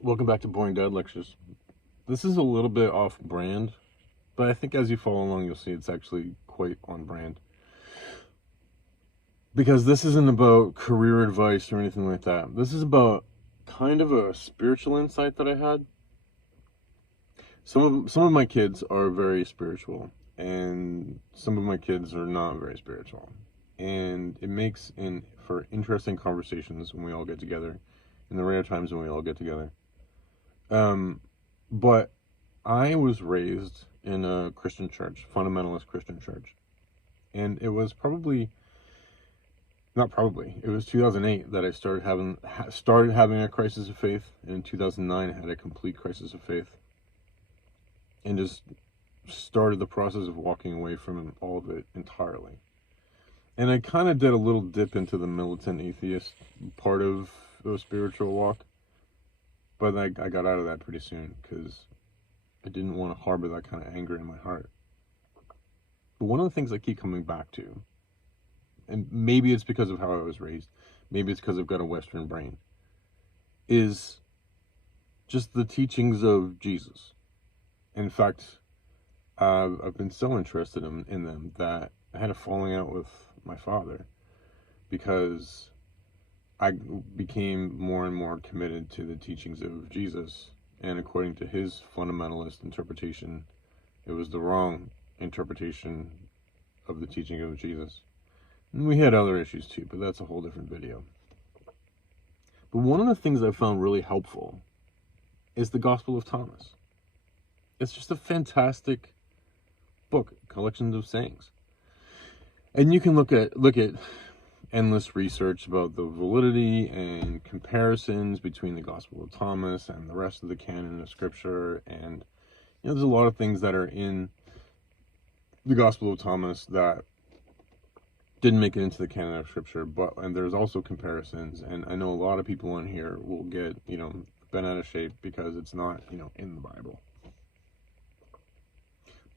Welcome back to Boring Dad Lectures. This is a little bit off brand, but I think as you follow along, you'll see it's actually quite on brand. Because this isn't about career advice or anything like that. This is about kind of a spiritual insight that I had. Some of my kids are very spiritual, and some of my kids are not very spiritual. And it makes for interesting conversations when we all get together, in the rare times when we all get together. But I was raised in a Christian church, fundamentalist Christian church. And it was it was 2008 that I started having a crisis of faith. And in 2009, I had a complete crisis of faith. And just started the process of walking away from all of it entirely. And I kind of did a little dip into the militant atheist part of the spiritual walk. But I got out of that pretty soon because I didn't want to harbor that kind of anger in my heart. But one of the things I keep coming back to, and maybe it's because of how I was raised, maybe it's because I've got a Western brain, is just the teachings of Jesus. In fact, I've been so interested in them that I had a falling out with my father because I became more and more committed to the teachings of Jesus, and according to his fundamentalist interpretation, it was the wrong interpretation of the teaching of Jesus. And we had other issues too, but that's a whole different video. But one of the things I found really helpful is the Gospel of Thomas. It's just a fantastic book, collections of sayings. And you can look at endless research about the validity and comparisons between the Gospel of Thomas and the rest of the canon of Scripture. And there's a lot of things that are in the Gospel of Thomas that didn't make it into the canon of Scripture, and there's also comparisons. And I know a lot of people on here will get bent out of shape because it's not in the Bible.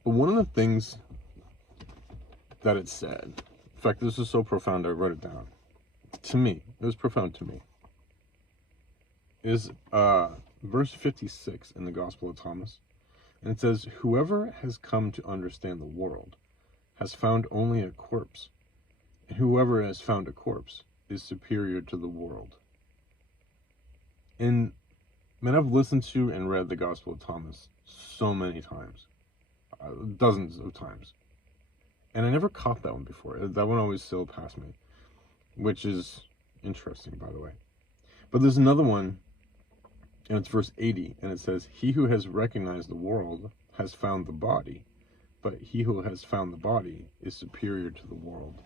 But one of the things that it said, in fact, this is so profound I wrote it down. To me, it was profound to me, is verse 56 in the Gospel of Thomas. And it says, "Whoever has come to understand the world has found only a corpse, and whoever has found a corpse is superior to the world." And man, I've listened to and read the Gospel of Thomas so many times, dozens of times. And I never caught that one before. That one always sailed past me, which is interesting, by the way. But there's another one, and it's verse 80, and it says, "He who has recognized the world has found the body, but he who has found the body is superior to the world."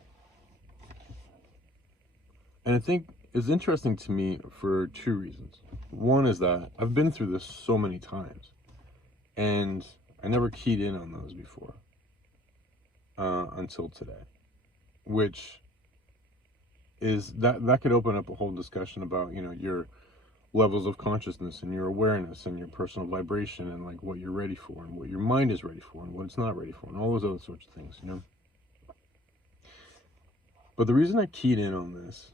And I think it's interesting to me for two reasons. One is that I've been through this so many times, and I never keyed in on those before. Until today, which is that could open up a whole discussion about your levels of consciousness and your awareness and your personal vibration and like what you're ready for and what your mind is ready for and what it's not ready for and all those other sorts of things, But the reason I keyed in on this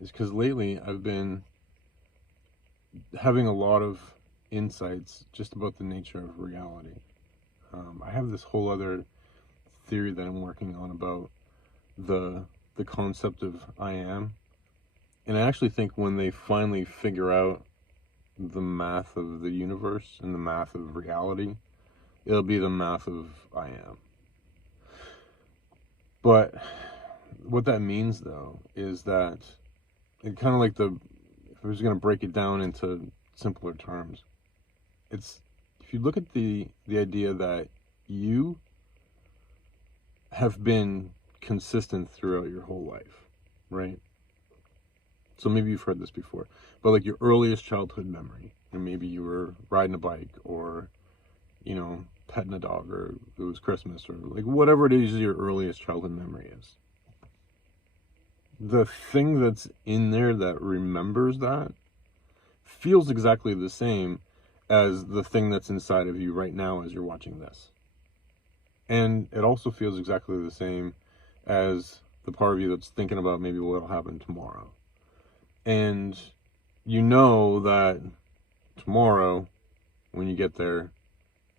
is because lately I've been having a lot of insights just about the nature of reality. I have this whole other theory that I'm working on about the concept of I am. And I actually think when they finally figure out the math of the universe and the math of reality, it'll be the math of I am. But what that means though is that it kind of like if I was going to break it down into simpler terms, it's if you look at the idea that you have been consistent throughout your whole life, right? So maybe you've heard this before, but like your earliest childhood memory, and maybe you were riding a bike or, petting a dog, or it was Christmas, or like whatever it is your earliest childhood memory is. The thing that's in there that remembers that feels exactly the same as the thing that's inside of you right now as you're watching this. And it also feels exactly the same as the part of you that's thinking about maybe what'll happen tomorrow. And you know that tomorrow, when you get there,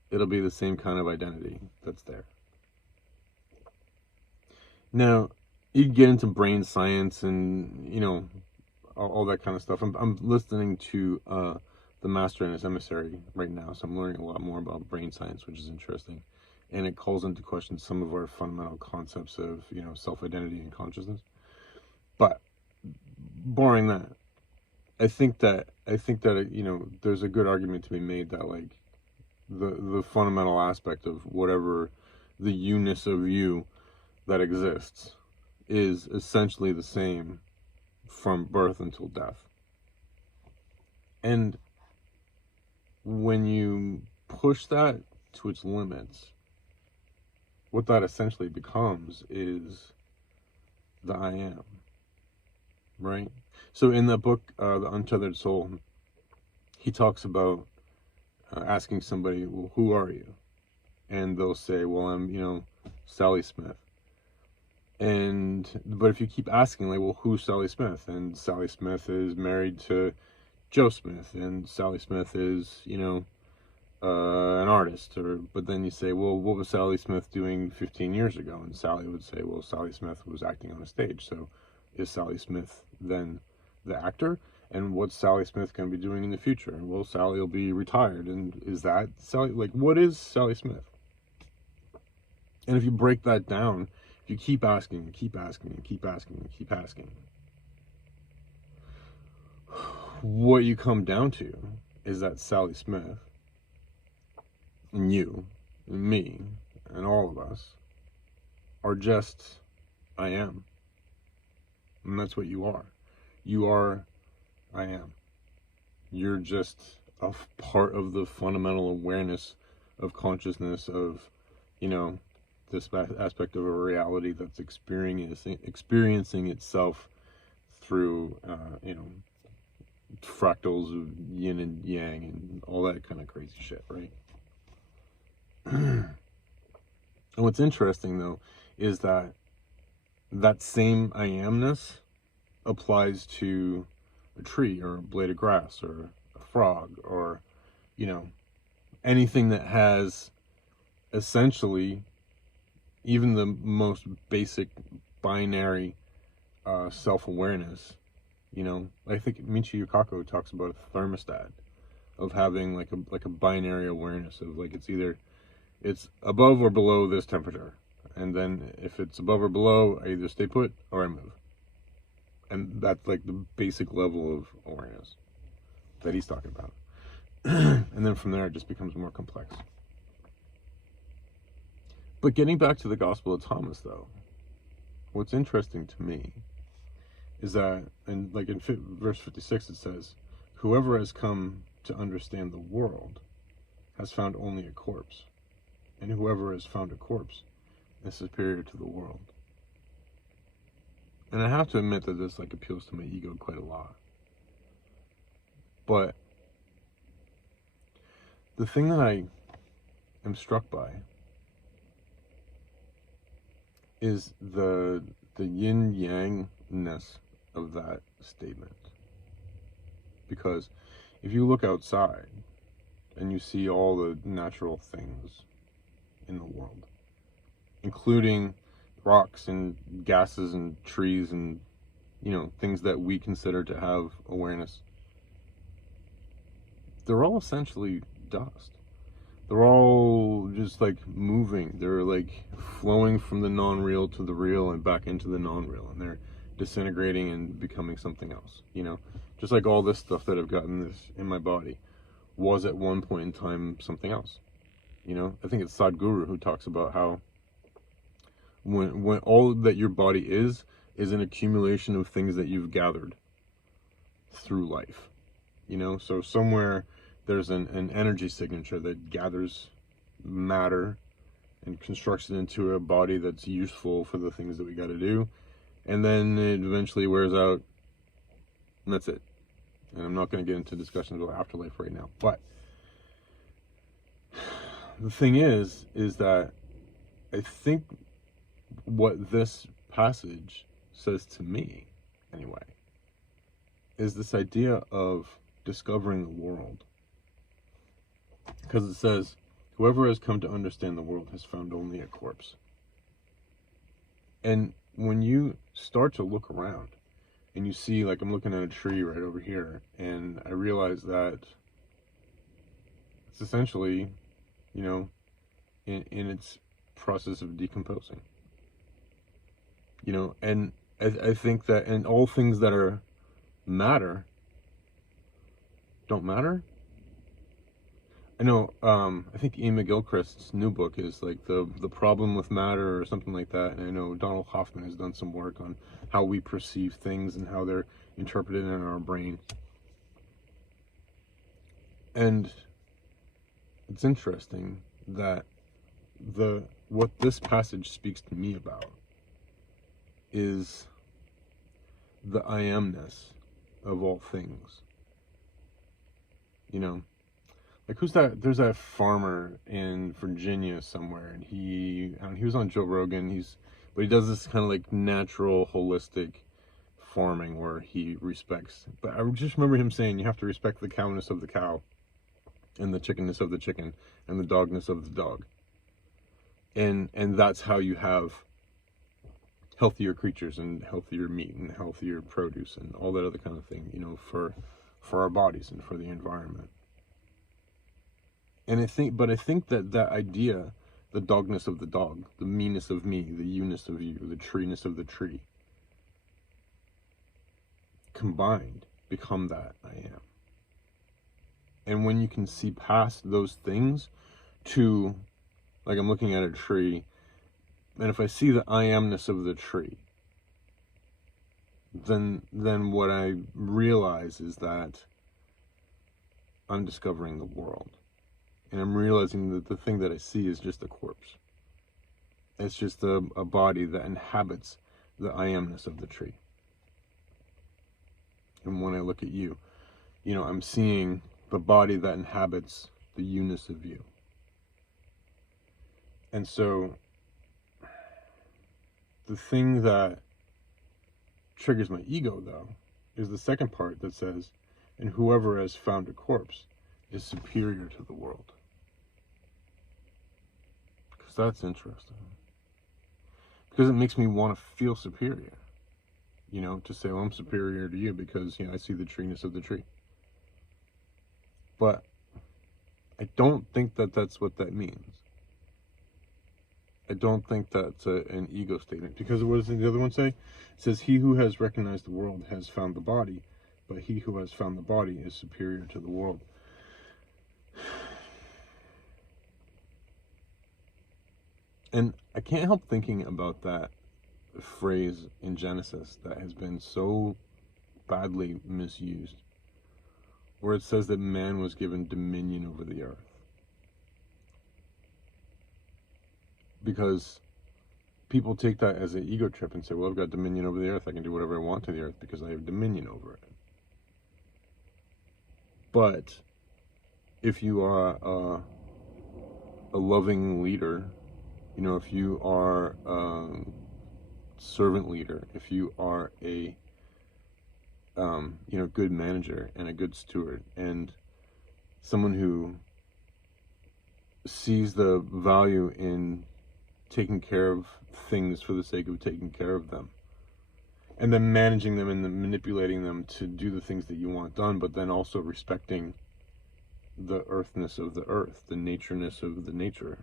it'll be the same kind of identity that's there. Now, you can get into brain science and, you know, all that kind of stuff. I'm listening to The Master and His Emissary right now, so I'm learning a lot more about brain science, which is interesting. And it calls into question some of our fundamental concepts of, you know, self-identity and consciousness. But barring that, I think that you know, there's a good argument to be made that, like, the fundamental aspect of whatever the you-ness of you that exists is essentially the same from birth until death. And when you push that to its limits, what that essentially becomes is the I am, right? So in that book, The Untethered Soul, he talks about asking somebody, well, who are you? And they'll say, well, I'm, you know, Sally Smith. But if you keep asking, like, well, who's Sally Smith? And Sally Smith is married to Joe Smith, and Sally Smith is, you know, an artist. But then you say, well, what was Sally Smith doing 15 years ago? And Sally would say, well, Sally Smith was acting on a stage. So is Sally Smith then the actor? And what's Sally Smith going to be doing in the future? Well, Sally will be retired. And is that Sally? Like, what is Sally Smith? And if you break that down, if you keep asking and keep asking and keep asking and keep asking, what you come down to is that Sally Smith and you and me and all of us are just I am. And that's what you are. You are I am. You're just a part of the fundamental awareness of consciousness of, you know, this aspect of a reality that's experiencing itself through, you know, fractals of yin and yang and all that kind of crazy shit, right? And what's interesting, though, is that that same I amness applies to a tree or a blade of grass or a frog or, you know, anything that has essentially even the most basic binary self-awareness. You know, I think Michio Kaku talks about a thermostat of having like a binary awareness of, like, it's above or below this temperature, and then if it's above or below, I either stay put or I move. And that's like the basic level of awareness that he's talking about. And then from there it just becomes more complex. But getting back to the Gospel of Thomas, though, what's interesting to me is that, and like in verse 56 it says, whoever has come to understand the world has found only a corpse, and whoever has found a corpse is superior to the world. And I have to admit that this, like, appeals to my ego quite a lot. But the thing that I am struck by is the yin yang-ness of that statement. Because if you look outside and you see all the natural things in the world, including rocks and gases and trees and, you know, things that we consider to have awareness, they're all essentially dust. They're all just like moving. They're like flowing from the non-real to the real and back into the non-real, and they're disintegrating and becoming something else, you know? Just like all this stuff that I've gotten this in my body was at one point in time something else. You know, I think it's Sadhguru who talks about how when all that your body is an accumulation of things that you've gathered through life. You know, so somewhere there's an energy signature that gathers matter and constructs it into a body that's useful for the things that we got to do, and then it eventually wears out, and that's it. And I'm not going to get into discussions about afterlife right now, but the thing is that I think what this passage says to me, anyway, is this idea of discovering the world because it says, whoever has come to understand the world has found only a corpse. And when you start to look around and you see, like, I'm looking at a tree right over here, and I realize that it's essentially, you know, in its process of decomposing. You know, and I think that, and all things that are matter don't matter. I know, I think Ian McGilchrist's new book is like the problem with matter or something like that. And I know Donald Hoffman has done some work on how we perceive things and how they're interpreted in our brain. And it's interesting that what this passage speaks to me about is the I amness of all things. You know, like, who's that? There's that farmer in Virginia somewhere, and he was on Joe Rogan. But he does this kind of like natural, holistic farming where he respects. But I just remember him saying you have to respect the cowness of the cow, and the chickenness of the chicken, and the dogness of the dog. And that's how you have healthier creatures and healthier meat and healthier produce and all that other kind of thing, you know, for our bodies and for the environment. And I think that idea, the dogness of the dog, the meanness of me, the you-ness of you, the treeness of the tree, combined become that I am. And when you can see past those things to, like, I'm looking at a tree, and if I see the I amness of the tree, then what I realize is that I'm discovering the world. And I'm realizing that the thing that I see is just a corpse. It's just a body that inhabits the I amness of the tree. And when I look at you, you know, I'm seeing the body that inhabits the you-ness of you. And so the thing that triggers my ego, though, is the second part that says, and whoever has found a corpse is superior to the world. Because that's interesting. Because it makes me want to feel superior. You know, to say, well, I'm superior to you because, you know, I see the treeness of the tree. But I don't think that that's what that means. I don't think that's an ego statement. Because what does the other one say? It says, he who has recognized the world has found the body, but he who has found the body is superior to the world. And I can't help thinking about that phrase in Genesis that has been so badly misused, where it says that man was given dominion over the earth. Because people take that as an ego trip and say, well, I've got dominion over the earth. I can do whatever I want to the earth because I have dominion over it. But if you are a loving leader, you know, if you are a servant leader, if you are a you know, good manager and a good steward and someone who sees the value in taking care of things for the sake of taking care of them, and then managing them and then manipulating them to do the things that you want done, but then also respecting the earthness of the earth, the natureness of the nature,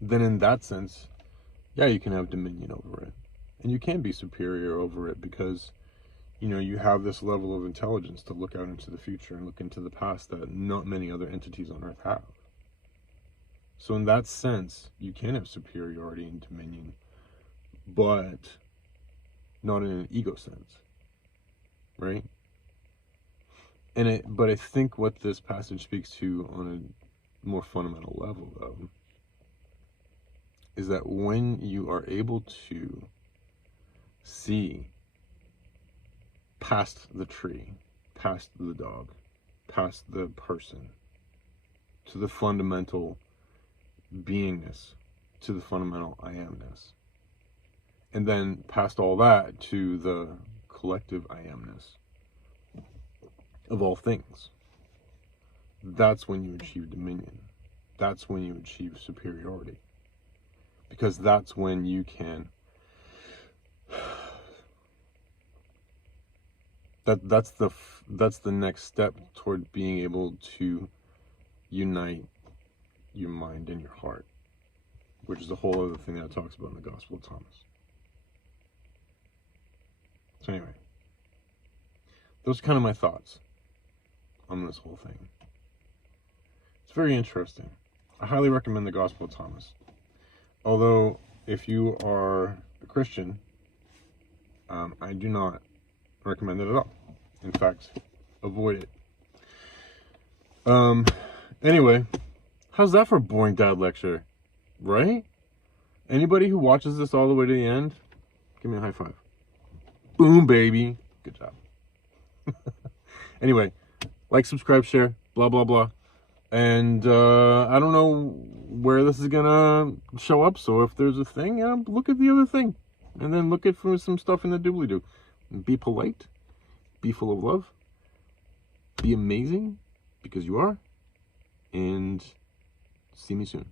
then in that sense, yeah, you can have dominion over it. And you can be superior over it because, you know, you have this level of intelligence to look out into the future and look into the past that not many other entities on earth have. So in that sense, you can have superiority and dominion, but not in an ego sense, right? But I think what this passage speaks to on a more fundamental level, though, is that when you are able to see past the tree, past the dog, past the person, to the fundamental beingness, to the fundamental I amness, and then past all that to the collective I amness of all things, that's when you achieve dominion. That's when you achieve superiority. Because that's when you can... That's the next step toward being able to unite your mind and your heart, which is a whole other thing that it talks about in the Gospel of Thomas. So anyway, those are kind of my thoughts on this whole thing. It's very interesting. I highly recommend the Gospel of Thomas. Although, if you are a Christian, I do not recommend it at all. In fact, avoid it. Anyway, how's that for a boring dad lecture? Right? Anybody who watches this all the way to the end, give me a high five. Boom, baby. Good job. Anyway, like, subscribe, share, blah, blah, blah. And I don't know where this is gonna show up, so if there's a thing, look at the other thing. And then look at for some stuff in the doobly-doo. Be polite. Be full of love. Be amazing, because you are. And see me soon.